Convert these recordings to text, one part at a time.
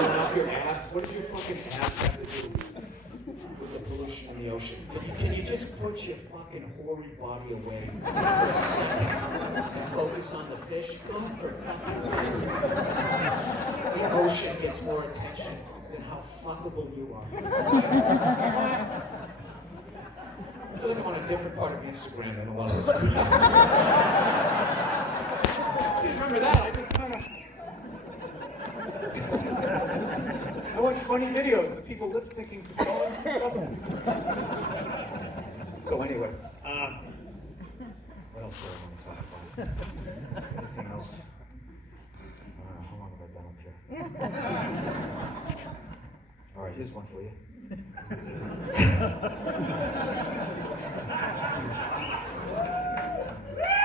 showing off your abs. What does your fucking abs have to do with the pollution in the ocean? Can you just put your fucking hoary body away for a second and focus on the fish? God for fucking God. The ocean gets more attention than how fuckable you are. I feel like I'm on a different part of Instagram than a lot of us people. I remember that. I just kind of... I watch funny videos of people lip syncing to songs and stuff. So anyway, what else do I want to talk about? Anything else? How long have I been up here? All right, here's one for you.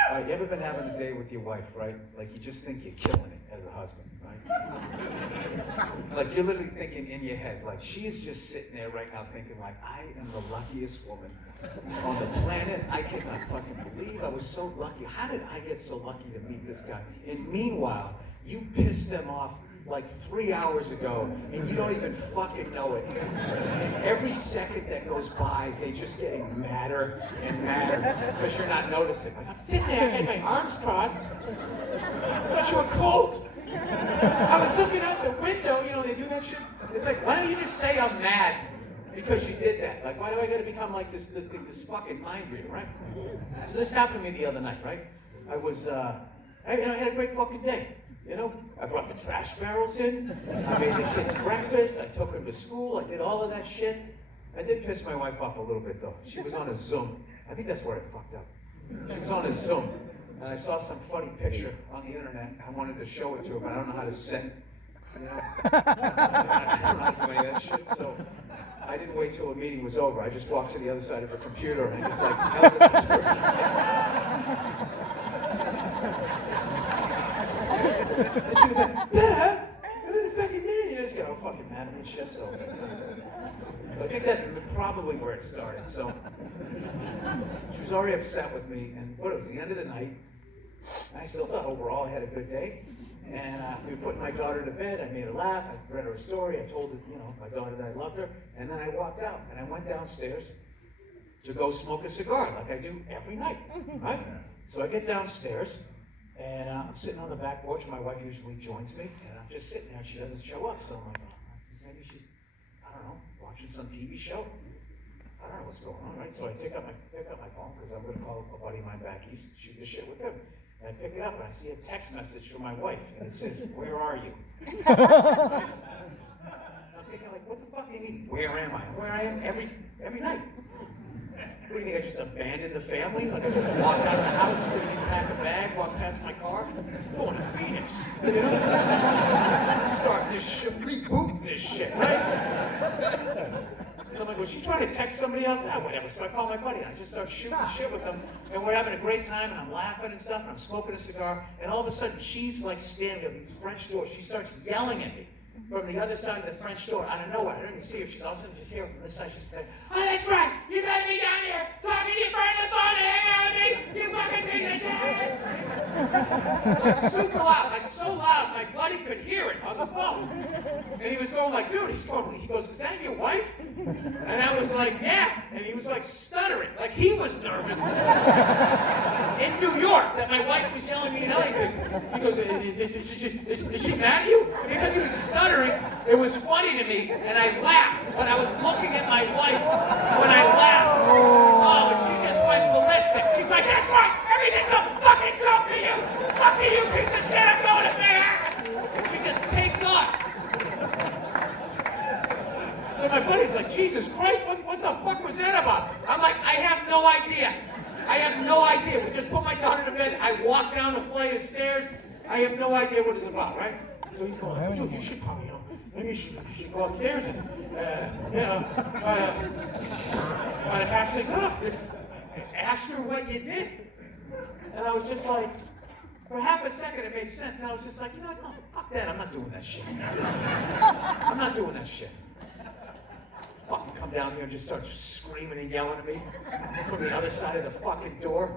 All right, you ever been having a day with your wife, right? Like you just think you're killing it as a husband, right? Like you're literally thinking in your head, like she's just sitting there right now thinking like, I am the luckiest woman on the planet. I cannot fucking believe I was so lucky. How did I get so lucky to meet this guy? And meanwhile, you pissed them off like 3 hours ago, and you don't even fucking know it. And every second that goes by, they're just getting madder and madder because you're not noticing. Like, I'm sitting there, I had my arms crossed. I thought you were cold. I was looking out the window, you know, they do that shit. It's like, why don't you just say I'm mad because you did that? Like, why do I gotta become like this fucking mind reader, right? So this happened to me the other night, right? I was, I had a great fucking day. You know, I brought the trash barrels in, I made the kids breakfast, I took them to school, I did all of that shit. I did piss my wife off a little bit though. She was on a Zoom. I think that's where I fucked up. She was on a Zoom, and I saw some funny picture on the internet. I wanted to show it to her, but I don't know how to send. You know? I don't know how to do any of that shit, so I didn't wait till the meeting was over. I just walked to the other side of her computer and I just like held it to her. And she was like, Dad, I'm in a fucking meeting. You just get all fucking mad at me and shit. So I think that's probably where it started. So she was already upset with me. And what, it was the end of the night. I still thought overall I had a good day. And we were putting my daughter to bed. I made her laugh. I read her a story. I told her, you know, my daughter that I loved her. And then I walked out and I went downstairs to go smoke a cigar like I do every night, right? So I get downstairs. And I'm sitting on the back porch. My wife usually joins me, and I'm just sitting there, and she doesn't show up. So I'm like, maybe she's, I don't know, watching some TV show. I don't know what's going on, right? So I pick up my phone because I'm going to call a buddy of mine back east, shoot the shit with him. And I pick it up, and I see a text message from my wife, and it says, "Where are you?" I'm thinking, like, what the fuck do you mean? Where am I? Where I am every night. What do you think, I just abandoned the family? Like I just walked out of the house, didn't even pack a bag, walked past my car? I'm going to Phoenix, you know? Start this shit, rebooting this shit, right? So I'm like, was she trying to text somebody else? Ah, whatever. So I call my buddy and I just start shooting shit with them. And we're having a great time and I'm laughing and stuff and I'm smoking a cigar. And all of a sudden she's like standing at these French doors. She starts yelling at me from the other side of the French door, out of nowhere. I don't even see her. She's all of a sudden just hear her from this side. She's saying, "Oh, that's right. You better be down here talking to your friend on the phone and hang out with me. You fucking piece of shit." Like super loud, like so loud, my buddy could hear it on the phone. And he was going like, dude, he goes, "Is that your wife?" And I was like, "Yeah." And he was like stuttering, like he was nervous. In New York, that my wife was yelling at me and everything. He goes, is she mad at you? Because he was stuttering, it was funny to me, and I laughed when I was looking at my wife. When I laughed, oh, and she just went ballistic. She's like, "That's right, everything's a fucking joke to you. Fuck you, piece of shit, I'm going to bed." And she just takes off. So my buddy's like, "Jesus Christ, what the fuck was that about?" I'm like, I have no idea. I have no idea. We just put my daughter to bed. I walked down a flight of stairs. I have no idea what it's about, right? So he's going, "Dude, you should probably, maybe you should go upstairs and, try to patch things up. Just ask her what you did." And I was just like, for half a second it made sense. And I was just like, you know what? No, fuck that. I'm not doing that shit. I'm not doing that shit. Fucking come down here and just start screaming and yelling at me from the other side of the fucking door.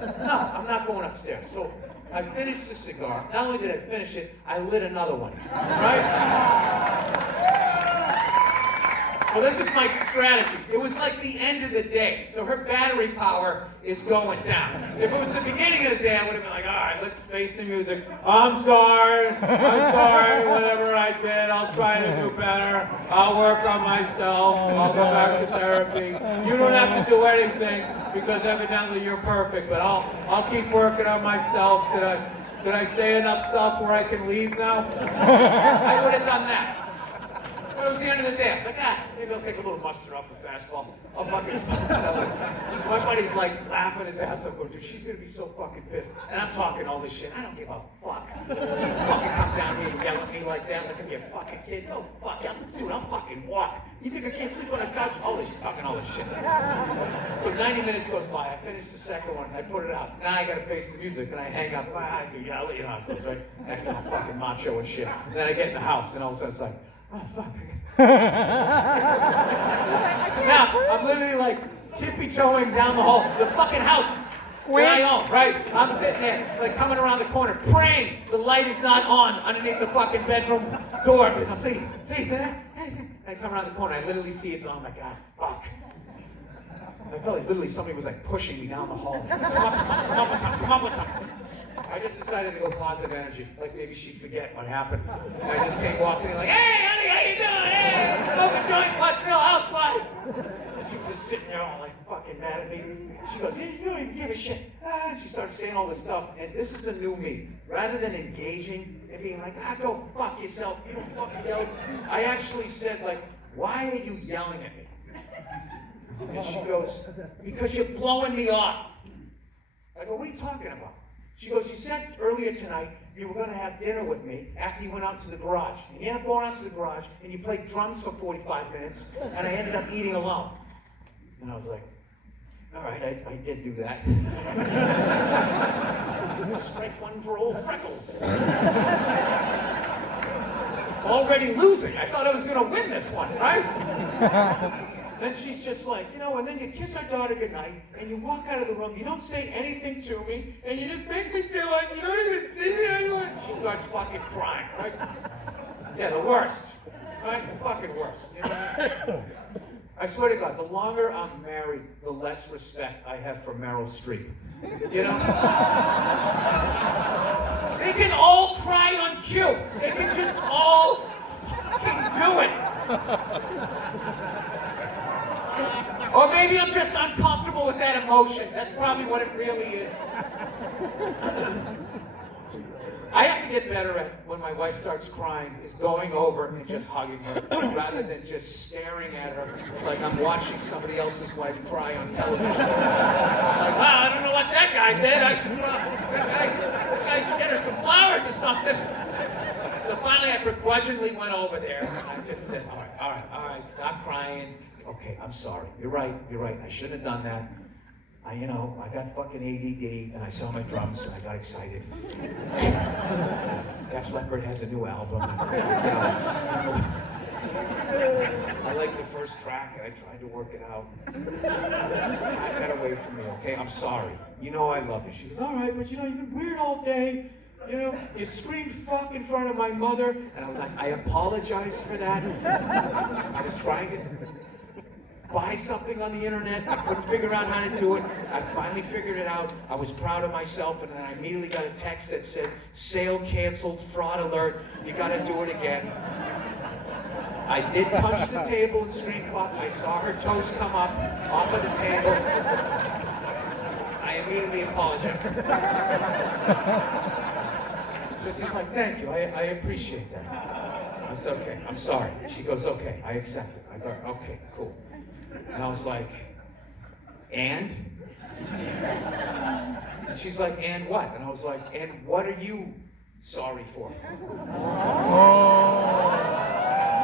No, I'm not going upstairs. So I finished the cigar. Not only did I finish it, I lit another one, right? Well, this was my strategy. It was like the end of the day, so her battery power is going down. If it was the beginning of the day, I would have been like, all right, let's face the music. I'm sorry, whatever I did, I'll try to do better. I'll work on myself, I'll go back to therapy. You don't have to do anything, because evidently you're perfect, but I'll keep working on myself. Did I say enough stuff where I can leave now? I would have done that. But it was the end of the day. I was like, maybe I'll take a little mustard off the fastball. I'll fucking smoke another. So my buddy's like laughing his ass off, going, dude, she's gonna be so fucking pissed. And I'm talking all this shit. I don't give a fuck. You fucking come down here and yell at me like that, like I'm your fucking kid. Go fuck. Dude, I'll fucking walk. You think I can't sleep on a couch? All this, talking all this shit. So 90 minutes goes by. I finish the second one. I put it out. Now I gotta face the music, and I hang up. I do yell, you know how it goes, right? Acting all fucking macho and shit. And then I get in the house, and all of a sudden it's like, oh, fuck. So now, I'm literally like tippy-toeing down the hall, the fucking house that I own, right? I'm sitting there, like coming around the corner, praying the light is not on underneath the fucking bedroom door. Please, I come around the corner, I literally see it's on. I'm like, God, fuck. I felt like literally somebody was like pushing me down the hall. Come up with something. I just decided to go positive energy, like maybe she'd forget what happened. And I just came walking in like, hey, honey, how you doing? Hey, let's smoke a joint, watch Real Housewives. And she was just sitting there all like fucking mad at me. She goes, you don't even give a shit. And she started saying all this stuff, and this is the new me. Rather than engaging and being like, go fuck yourself, you don't fucking yell. I actually said like, why are you yelling at me? And she goes, because you're blowing me off. I go, what are you talking about? She goes, you said earlier tonight you were going to have dinner with me after you went out to the garage. And you ended up going out to the garage, and you played drums for 45 minutes, and I ended up eating alone. And I was like, all right, I did do that. Strike one for old Freckles. Already losing. I thought I was going to win this one, right? Then she's just like, and then you kiss our daughter goodnight, and you walk out of the room, you don't say anything to me, and you just make me feel like you don't even see me anymore. She starts fucking crying, right? Yeah, the worst, right? The fucking worst, you know what I mean? I swear to God, the longer I'm married, the less respect I have for Meryl Streep. You know? They can all cry on cue. They can just all fucking do it. Or maybe I'm just uncomfortable with that emotion. That's probably what it really is. I have to get better at, when my wife starts crying, is going over and just hugging her, rather than just staring at her like I'm watching somebody else's wife cry on television. Like, wow, I don't know what that guy did. That guy should get her some flowers or something. So finally, I begrudgingly went over there, and I just said, all right, stop crying. Okay, I'm sorry. You're right. I shouldn't have done that. I got fucking ADD, and I saw my drums, and I got excited. Def Leppard has a new album. I liked the first track, and I tried to work it out. Get away from me, okay? I'm sorry. You know I love you. She goes, all right, but you've been weird all day. You screamed fuck in front of my mother, and I was like, I apologized for that. I was trying to buy something on the internet. I couldn't figure out how to do it. I finally figured it out. I was proud of myself, and then I immediately got a text that said, sale canceled, fraud alert, you gotta do it again. I did punch the table and scream fuck. I saw her toes come up off of the table. I immediately apologized. So she's like, thank you, I appreciate that. I said, okay, I'm sorry. She goes, okay, I accept it. I go, okay, cool. And I was like, and? And she's like, and what? And I was like, and what are you sorry for?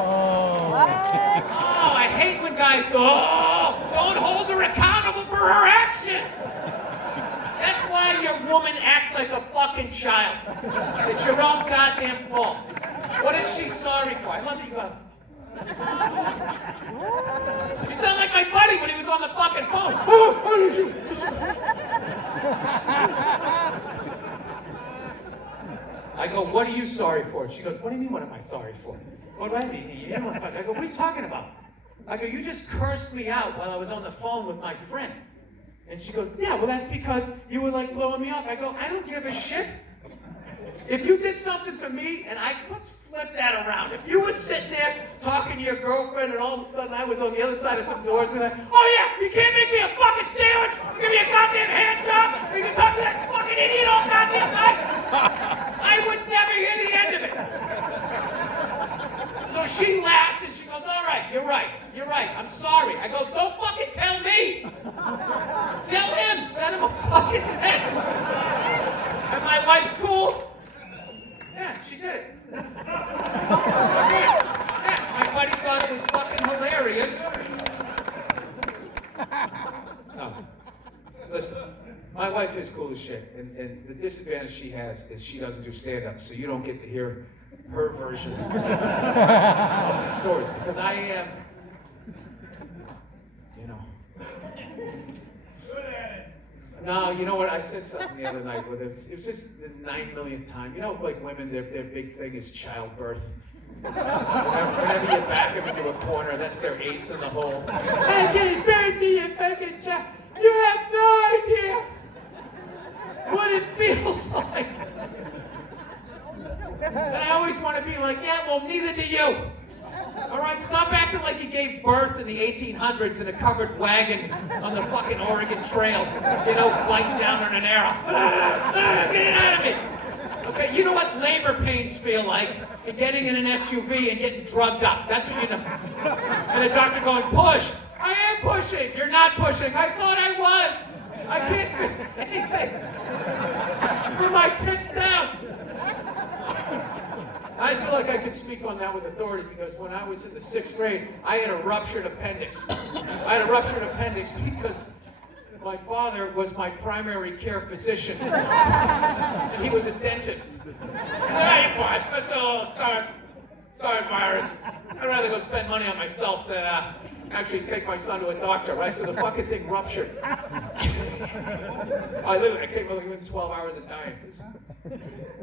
Oh, I hate when guys go, don't hold her accountable for her actions. That's why your woman acts like a fucking child. It's your own goddamn fault. What is she sorry for? I love that you go, you sound like my buddy when he was on the fucking phone. I go, what are you sorry for? She goes, what do you mean, what am I sorry for? What do I mean? You know, I go, what are you talking about? I go, you just cursed me out while I was on the phone with my friend. And she goes, yeah, well, that's because you were like blowing me off. I go, I don't give a shit. If you did something to me, and let's flip that around. If you were sitting there talking to your girlfriend, and all of a sudden I was on the other side of some doors, being like, oh yeah, you can't make me a fucking sandwich, give me a goddamn hand job, you can talk to that fucking idiot all goddamn night, I would never hear the end of it. So she laughed, and she goes, all right, you're right, I'm sorry. I go, don't fucking tell me. Tell him, send him a fucking text. And my wife's cool. Yeah, she did it. Yeah, my buddy thought it was fucking hilarious. No. Listen, my wife is cool as shit, and the disadvantage she has is she doesn't do stand-up, so you don't get to hear her version of these stories, because I am, you know. No, you know what? I said something the other night with it. It was just the 9 millionth time. You know, like women, their big thing is childbirth. Whenever you back them into a corner, that's their ace in the hole. I gave birth to your fucking child. You have no idea what it feels like. And I always want to be like, yeah, well, neither do you. All right, stop acting like you gave birth in the 1800s in a covered wagon on the fucking Oregon Trail, you know, lighting down on an arrow. Get it out of me. Okay, you know what labor pains feel like? Getting in an SUV and getting drugged up. That's what you know. And the doctor going, push. I am pushing. You're not pushing. I thought I was. I can't feel anything. From my tits down. I feel like I can speak on that with authority because when I was in the 6th grade, I had a ruptured appendix. I had a ruptured appendix because my father was my primary care physician. And he was a dentist. Hey, what? That's a start virus. I'd rather go spend money on myself than actually take my son to a doctor, right? So the fucking thing ruptured. I came within 12 hours of dying.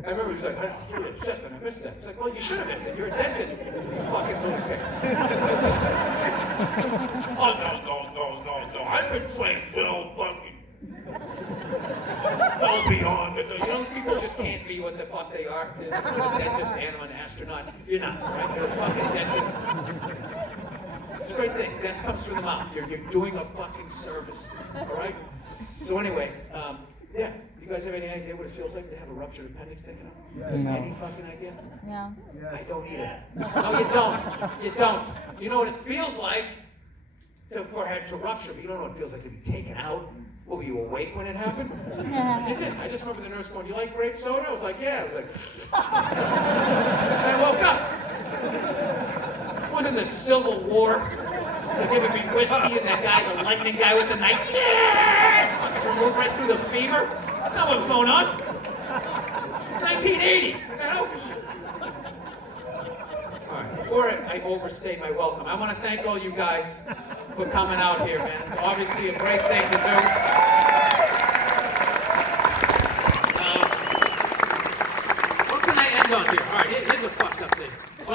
I remember he was like, I was really upset that I missed that. I was like, well, you should have missed it. You're a dentist, you fucking lunatic. Oh, no. I've been trained well beyond it. You know, those people just can't be what the fuck they are. They're a dentist and an astronaut. You're not, right? You're a fucking dentist. It's a great thing. Death comes through the mouth. You're doing a fucking service. All right? So anyway, yeah. You guys have any idea what it feels like to have a ruptured appendix taken out? No. Any fucking idea? No. I don't either. No, you don't. You don't. You know what it feels like for it to rupture, but you don't know what it feels like to be taken out. What, were you awake when it happened? You did. I just remember the nurse going, you like grape soda? I was like, yeah. I was like, and I woke up. It wasn't the Civil War. They're giving me whiskey and that guy, the lightning guy with the knife. Yeah! Fucking removed right through the fever. That's not what was going on. It's 1980, you know? All right, before I overstay my welcome, I want to thank all you guys for coming out here, man. It's obviously a great thing to do. What can I end on here? All right, here's a fucked up thing. So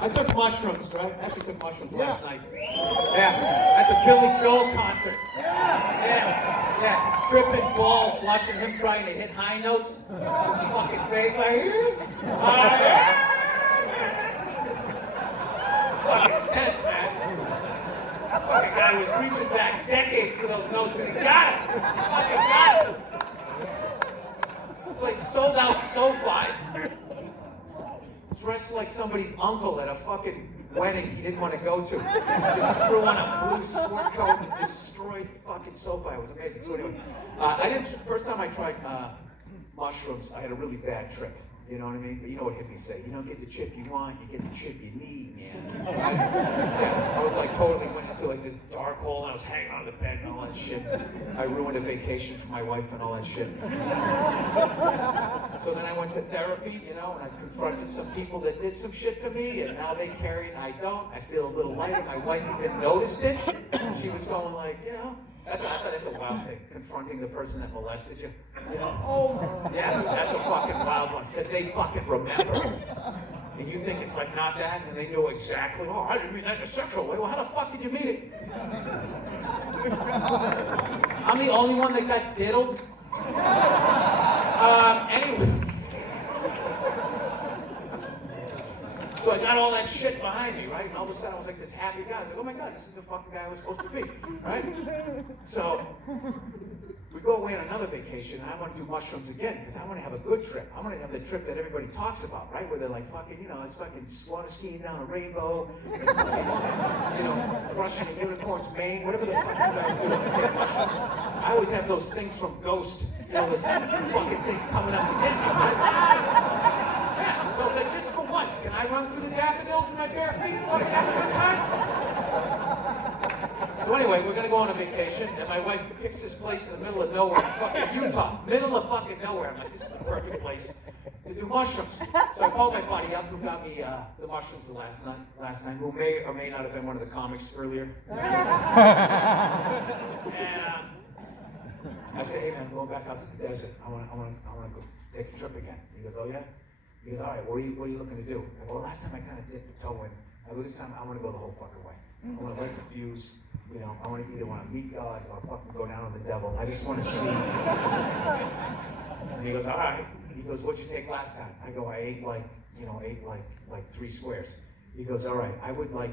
I took mushrooms, right? I actually took mushrooms last night. Yeah, at the Billy Joel concert. Yeah. Tripping balls, watching him trying to hit high notes. His fucking face, like, fucking intense, man. That fucking guy was reaching back decades for those notes, and he got it. Fucking got it. Played sold out SoFi. Dressed like somebody's uncle at a fucking wedding he didn't want to go to. Just threw on a blue sport coat and destroyed fucking SoFi. It was amazing. So anyway, first time I tried mushrooms, I had a really bad trip. You know what I mean? But you know what hippies say. You don't get the chip you want, you get the chip you need, man. I was like totally went into like this dark hole and I was hanging on the bed and all that shit. I ruined a vacation for my wife and all that shit. So then I went to therapy, you know, and I confronted some people that did some shit to me and now they carry it and I don't. I feel a little lighter. My wife even noticed it. She was going like, you know, That's a wild thing, confronting the person that molested you. You know? Oh. Yeah, that's a fucking wild one, because they fucking remember. And you think it's like not that, and they know exactly, oh, I didn't mean that in a sexual way. Well, how the fuck did you mean it? I'm the only one that got diddled. Anyway. So I got all that shit behind me, right? And all of a sudden I was like this happy guy. I was like, oh my God, this is the fucking guy I was supposed to be, right? So we go away on another vacation, and I want to do mushrooms again, because I want to have a good trip. I want to have the trip that everybody talks about, right? Where they're like fucking, you know, it's fucking water skiing down a rainbow, and fucking, you know, brushing a unicorn's mane, whatever the fuck you guys do when you take mushrooms. I always have those things from Ghost, you know, those fucking things coming up to get me, right? Yeah, so I was like, just for once, can I run through the daffodils in my bare feet and fucking have a good time? So anyway, we're gonna go on a vacation, and my wife picks this place in the middle of nowhere, fucking Utah, middle of fucking nowhere. I'm like, this is the perfect place to do mushrooms. So I called my buddy up who got me the mushrooms the last time, who may or may not have been one of the comics earlier. And I said, hey man, I'm going back out to the desert. I wanna go take a trip again. He goes, oh yeah? He goes, all right, what are you looking to do? I go, well, last time I kind of dipped the toe in. I go, this time I want to go the whole fucking way. I want to light the fuse. You know, I want to either want to meet God or fucking go down on the devil. I just want to see. And he goes, all right. He goes, what'd you take last time? I go, I ate like 3 squares. He goes, all right, I would like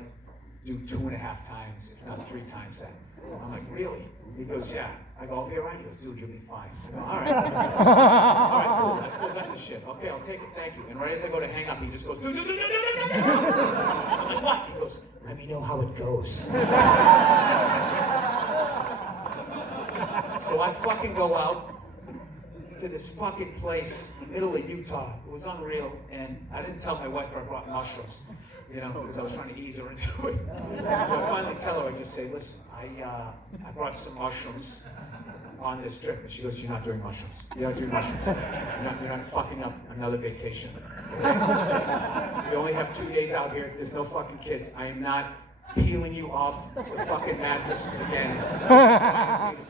do 2.5 times, if not 3 times that. I'm like, really? He goes, yeah. I go, I'll be all right. He goes, dude, you'll be fine. I go, all right. All right, cool. Let's go get this shit. Okay, I'll take it. Thank you. And right as I go to hang up, he just goes, I'm like, what? He goes, let me know how it goes. So I fucking go out to this fucking place in the middle of Utah. It was unreal. And I didn't tell my wife I brought mushrooms, you know, because I was trying to ease her into it. So I finally tell her, I just say, listen, I brought some mushrooms on this trip. And she goes, you're not doing mushrooms. You're not doing mushrooms. You're not fucking up another vacation. We only have 2 days out here. There's no fucking kids. I am not peeling you off the fucking mattress again.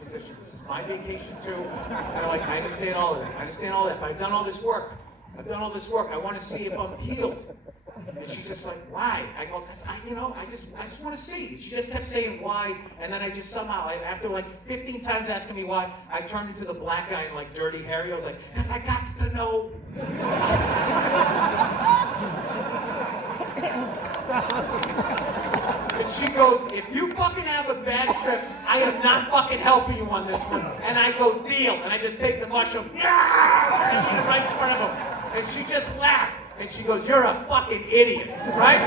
This is my vacation too. And I'm like, I understand all of that. But I've done all this work. I want to see if I'm healed. And she's just like, why? I go, because I just want to see. She just kept saying why, and then I just somehow, after like 15 times asking me why, I turned into the black guy in like Dirty Harry. I was like, because I got to know. And she goes, if you fucking have a bad trip, I am not fucking helping you on this one. And I go, deal. And I just take the mushroom, and I eat it right in front of him. And she just laughed. And she goes, you're a fucking idiot, right?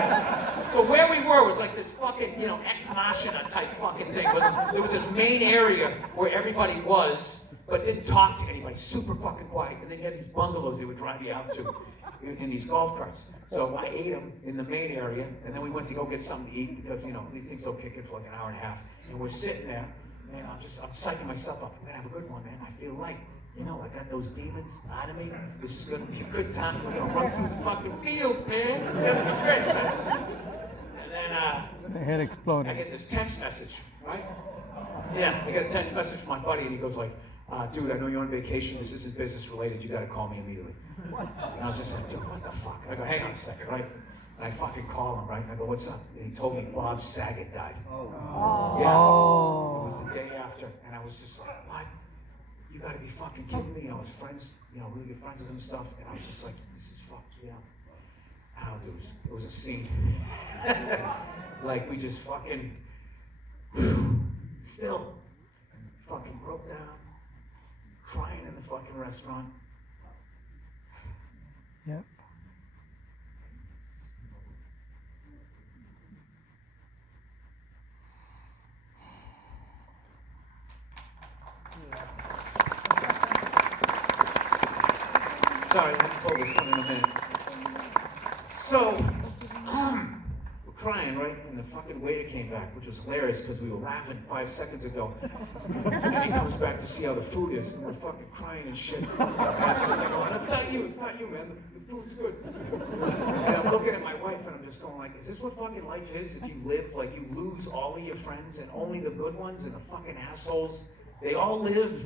So where we were was like this fucking, Ex Machina type fucking thing. There was this main area where everybody was, but didn't talk to anybody, super fucking quiet. And then you had these bungalows they would drive you out to in these golf carts. So I ate them in the main area, and then we went to go get something to eat because, these things will kick in for like an hour and a half. And we're sitting there, and I'm psyching myself up. I'm gonna have a good one, man. I feel light. I got those demons out of me. This is going to be a good time. We're going to run through the fucking fields, man. It's going to be great, man. And then the head exploded. I get this text message, right? Yeah, I get a text message from my buddy, and he goes like, dude, I know you're on vacation. This isn't business related. You got to call me immediately. And I was just like, dude, what the fuck? I go, hang on a second, right? And I fucking call him, right? And I go, what's up? And he told me Bob Saget died. Oh. Yeah. It was the day after, and I was just like, what? You gotta be fucking kidding me. I was friends, really good friends with him and stuff. And I was just like, this is fucked, I don't know, dude, it was a scene. Like, we just fucking, still, fucking broke down, crying in the fucking restaurant. Yep. Sorry, I told this one in a minute. So, we're crying, right? And the fucking waiter came back, which was hilarious because we were laughing 5 seconds ago. And he comes back to see how the food is, and we're fucking crying and shit. And I'm sitting there going, it's not you, man. The food's good. And I'm looking at my wife, and I'm just going like, like, is this what fucking life is? If you live, like, you lose all of your friends and only the good ones and the fucking assholes, they all live.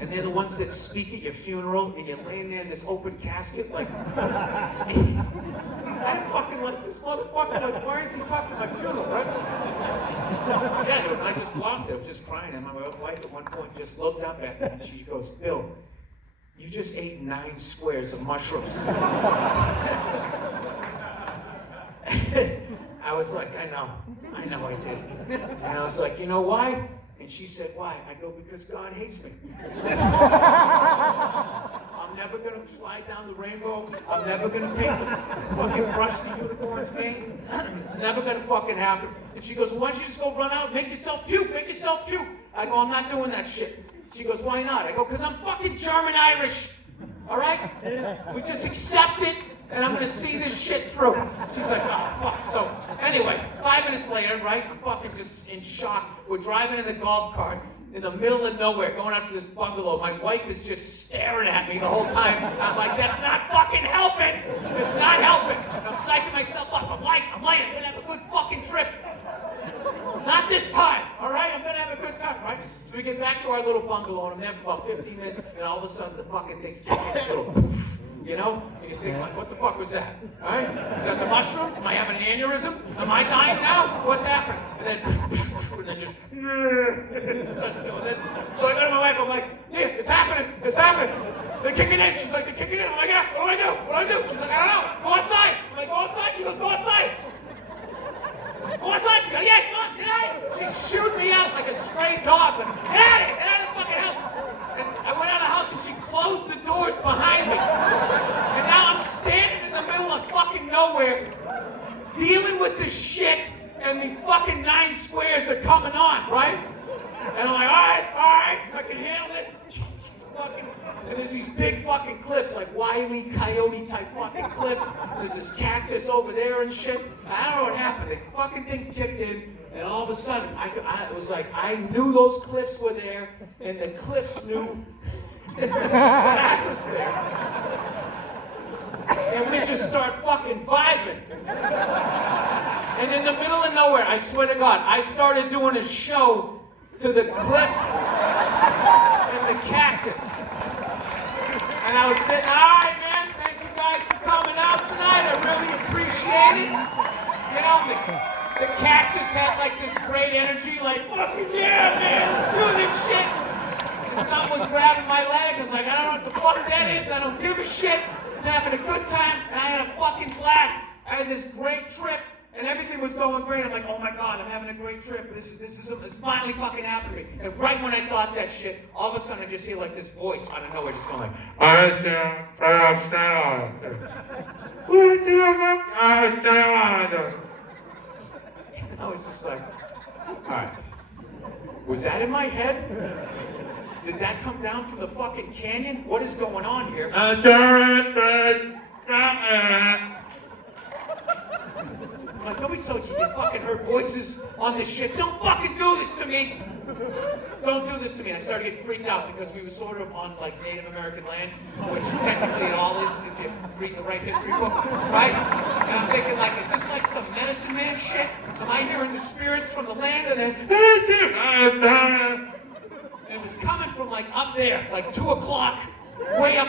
And they're the ones that speak at your funeral and you're laying there in this open casket, like, I didn't fucking like this motherfucker. Like, why is he talking at my funeral, right? Yeah, dude, I just lost it. I was just crying. And my wife at one point just looked up at me and she goes, Bill, you just ate 9 squares of mushrooms. I was like, I know I did. And I was like, you know why? And she said, why? I go, because God hates me. I'm never going to slide down the rainbow. I'm never going to paint the fucking brush the unicorns paint. It's never going to fucking happen. And she goes, well, why don't you just go run out and make yourself puke? Make yourself puke. I go, I'm not doing that shit. She goes, why not? I go, because I'm fucking German-Irish. All right? We just accept it, and I'm going to see this shit through. She's like, oh, fuck. So, anyway, 5 minutes later, right, I'm fucking just in shock. We're driving in the golf cart in the middle of nowhere, going out to this bungalow. My wife is just staring at me the whole time. I'm like, that's not fucking helping. It's not helping. And I'm psyching myself up. I'm light. I'm going to have a good fucking trip. Not this time, all right? I'm going to have a good time, right? So we get back to our little bungalow, and I'm there for about 15 minutes, and all of a sudden the fucking thing's kicking a little poof, you know? And you think, like, what the fuck was that? All right? Is that the mushrooms? Am I having an aneurysm? Am I dying now? What's happened? And then just starts doing this. So I go to my wife, I'm like, yeah, it's happening. They're kicking in. She's like, they're kicking in. I'm like, yeah, what do I do? She's like, I don't know. Go outside. I'm like, go outside? She goes, go outside. Go outside. She goes, yeah, come on, get out of it. She shooed me out like a stray dog. But get out of it. Get out of the fucking house. And I went out of the house and she closed the doors behind me. And now I'm standing in the middle of fucking nowhere, dealing with this shit, and these fucking 9 squares are coming on, right? And I'm like, all right, I can handle this. And there's these big fucking cliffs, like Wile E. Coyote type fucking cliffs. There's this cactus over there and shit. I don't know what happened. The fucking things kicked in, and all of a sudden, it was like I knew those cliffs were there, and the cliffs knew that I was there. And we just start fucking vibing. And in the middle of nowhere, I swear to God, I started doing a show to the cliffs and the cactus. And I was sitting, all right, man, thank you guys for coming out tonight. I really appreciate it. You know, the cactus had like this great energy, like, fucking yeah, man, let's do this shit. And something was grabbing my leg. I was like, I don't know what the fuck that is. I don't give a shit. I'm having a good time, and I had a fucking blast. I had this great trip. And everything was going great. I'm like, oh my God, I'm having a great trip. This is it's finally fucking happened to me. And right when I thought that shit, all of a sudden I just hear like this voice out of nowhere just going like, I was just like, all right. Was that in my head? Did that come down from the fucking canyon? What is going on here? Like, nobody told you fucking heard voices on this shit. Don't fucking do this to me. Don't do this to me. I started getting freaked out because we were sort of on like Native American land, which technically it all is if you read the right history book, right? And I'm thinking like, is this like some medicine man shit? Am I hearing the spirits from the land? And then, and it was coming from like up there, like 2 o'clock, way up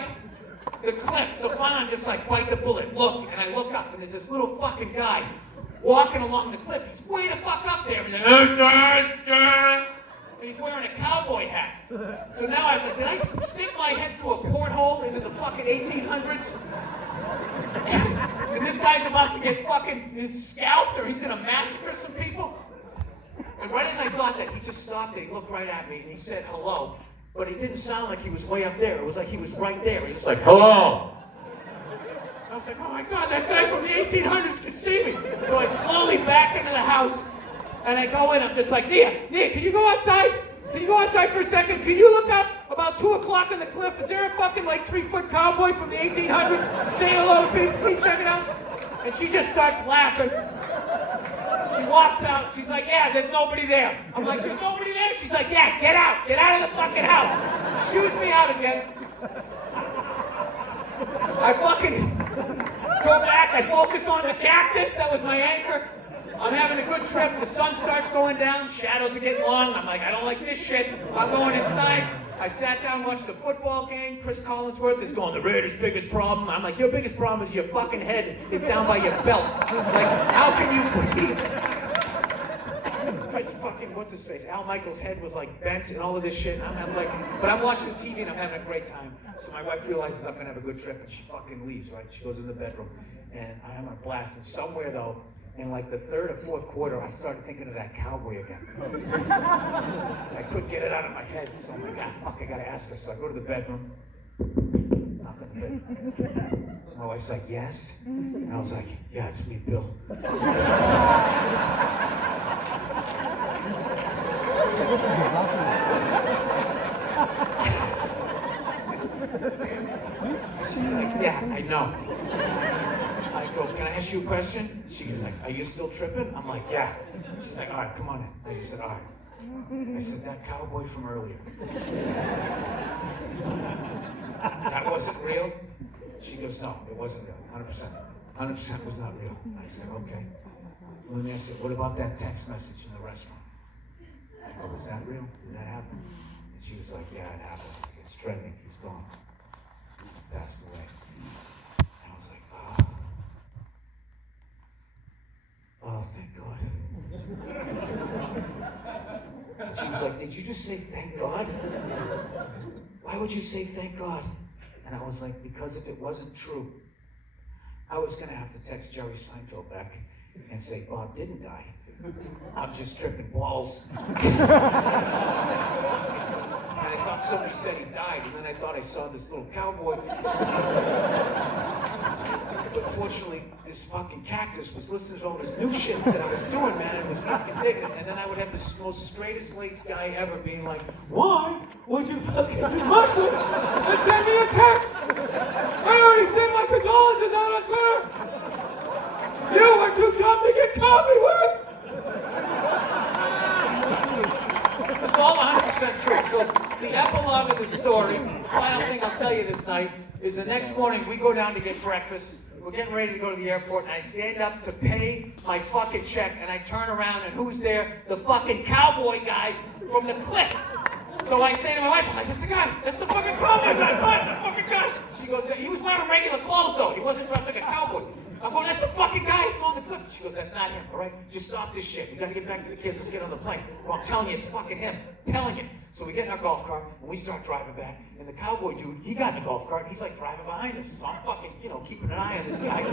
the cliff. So finally I'm just like, bite the bullet, look. And I look up and there's this little fucking guy walking along the cliff. He's way the fuck up there. And he's wearing a cowboy hat. So now I was like, did I stick my head through a porthole into the fucking 1800s? And this guy's about to get fucking scalped, or he's gonna massacre some people? And right as I thought that, he just stopped and he looked right at me and he said hello. But he didn't sound like he was way up there. It was like he was right there. He was just like, hello. I was like, oh my God, that guy from the 1800s can see me. So I slowly back into the house, and I go in. I'm just like, Nia, can you go outside? Can you go outside for a second? Can you look up about 2 o'clock on the cliff? Is there a fucking like 3-foot cowboy from the 1800s saying hello to people? Can you check it out? And she just starts laughing. She walks out. She's like, yeah, there's nobody there. I'm like, there's nobody there? She's like, yeah, get out. Get out of the fucking house. Shoos me out again. I fucking go back. I focus on the cactus. That was my anchor. I'm having a good trip. The sun starts going down. Shadows are getting long. I'm like, I don't like this shit. I'm going inside. I sat down, watched the football game. Chris Collinsworth is going, the Raiders' biggest problem. I'm like, your biggest problem is your fucking head is down by your belt. Like, how can you breathe? Chris fucking, what's his face? Al Michaels' head was like bent and all of this shit. And I'm like, but I'm watching TV and I'm having a great time. So my wife realizes I'm gonna have a good trip and she fucking leaves, right? She goes in the bedroom and I'm having a blast. And somewhere though, in like the third or fourth quarter, I started thinking of that cowboy again. I couldn't get it out of my head, so I'm like, fuck, I gotta ask her. So I go to the bedroom, knock on the bed. My wife's like, yes? And I was like, yeah, it's me, Bill. She's like, yeah, I know. I go, can I ask you a question? She's like, are you still tripping? I'm like, yeah. She's like, all right, come on in. I said, all right. I said, that cowboy from earlier. That wasn't real? She goes, no, it wasn't real. 100%. 100% was not real. I said, okay. Let me ask you, what about that text message in the restaurant? I go, was that real? Did that happen? And she was like, yeah, it happened. It's trending. He's gone. He passed away. And I was like, oh, thank God. And she was like, did you just say thank God? Why would you say thank God? And I was like, because if it wasn't true, I was going to have to text Jerry Seinfeld back and say, Bob didn't die. I'm just tripping balls. And I thought somebody said he died, and then I thought I saw this little cowboy. But fortunately, this fucking cactus was listening to all this new shit that I was doing, man, and was fucking digging it. And then I would have the most straightest laced guy ever being like, why would you fucking do mushrooms and send me a text? I already sent my condolences out on Twitter. You were too dumb to get coffee with. It's all 100% true. So the epilogue of the story, the final thing I'll tell you this night, is the next morning we go down to get breakfast. We're getting ready to go to the airport, and I stand up to pay my fucking check, and I turn around, and who's there? The fucking cowboy guy from the cliff. So I say to my wife, I'm like, that's the guy. That's the fucking cowboy guy. That's the fucking guy. She goes, he was wearing regular clothes, though. He wasn't dressed like a cowboy. I'm going, that's the fucking guy I saw in the clip. She goes, that's not him, all right? Just stop this shit. We got to get back to the kids. Let's get on the plane. Well, I'm telling you, it's fucking him. I'm telling you. So we get in our golf cart, and we start driving back. And the cowboy dude, he got in the golf cart, and he's like driving behind us. So I'm fucking, keeping an eye on this guy.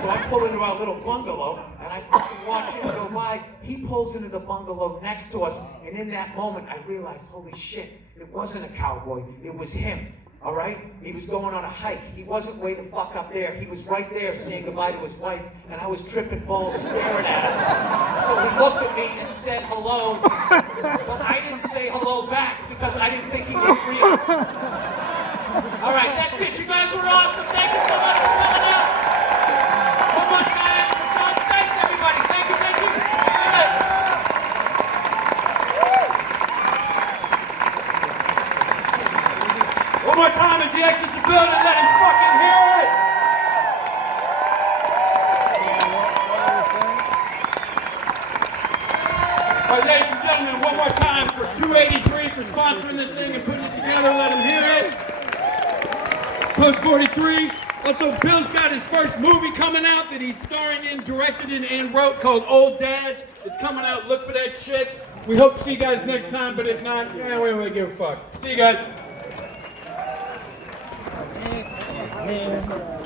So I pull into our little bungalow, and I fucking watch him go by. He pulls into the bungalow next to us, and in that moment, I realized, holy shit, it wasn't a cowboy. It was him. All right? He was going on a hike. He wasn't way the fuck up there. He was right there saying goodbye to his wife, and I was tripping balls staring at him. So he looked at me and said hello, but I didn't say hello back because I didn't think he was real. All right, that's it. You guys were awesome. Thank you so much for coming out. One more time. Thanks, everybody. Thank you. One more time as he exits the building, let him fucking hear it! All right, ladies and gentlemen, one more time for 283 for sponsoring this thing and putting it together. Let him hear it. Post 43. Also, Bill's got his first movie coming out that he's starring in, directed in, and wrote called Old Dads. It's coming out. Look for that shit. We hope to see you guys next time, but if not, we don't really give a fuck. See you guys. Man.